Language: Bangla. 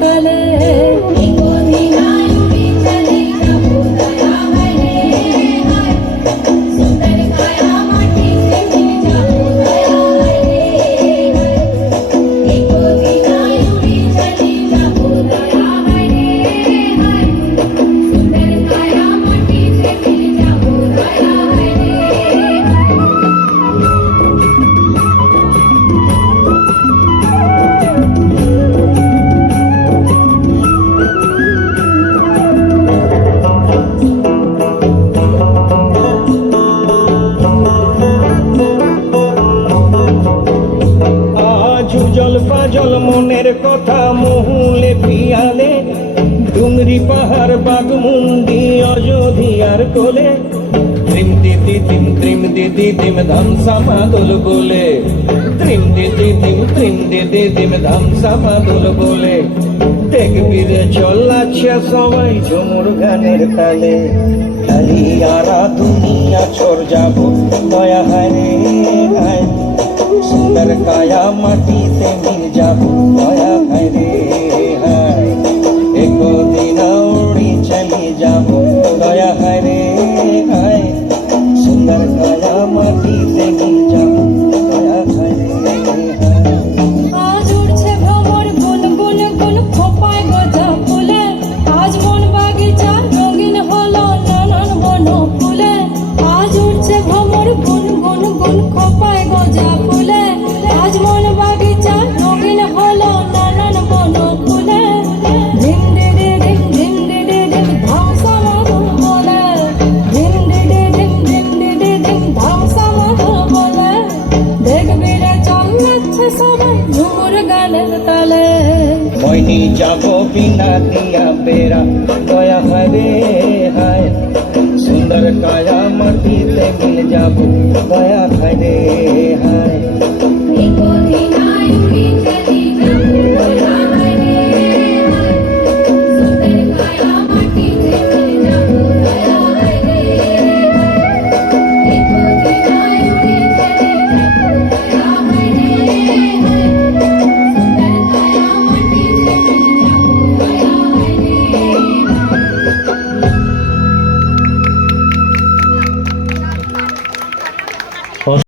তালে জল মনের কথা মহুলে পিয়ালে ডুংরি পাহাড় বাগমুন্ডি অযোধ্যার কোলে ত্রিম দিদি দিম ধামসা মাদল গোলে ত্রিম দিদি দিম ধামসা মাদল গোলে দেখবি রে চল্লাছে সবাই ঝুমুর গানের তালে খালি আরা দুনিয়া ছড় যাব দয়া হায় রে হায় সুন্দর কায়া মাটিতে মিল যাব দয়া হায় রে হায় একদিন উড়ি চলে যাব দয়া হায় রে হায় সুন্দর কায়া মাটিতে মিল যাব দয়া হায় রে হায়। আজ উঠছে ভ্রমর গুন গুন গুন খোপায় গজা ফুলে আজ মন বাগিচা রঙিন হলো নানান বন ফুলে আজ উঠছে ভ্রমর গুন গুন গুন খোপায় গজা ফুলে আজ মন বাগিচা রঙিন হলো নানান বন ফুলে ধিম দিদি ধিম ধিম দিদি ধিম ধামসা মাদল বলে ধিম দিদি ধিম ধিম দিদি ধিম ধামসা মাদল বলে দেখবি রে চল্লাচ্ছে সবাই ঝুমুর গানের তালে মইনি যাব বিনা দিয়া বেড়া দয়া হায় রে হায় সুন্দর কায়া মাটিতে মিল যাব দয়া হায় রে হায়।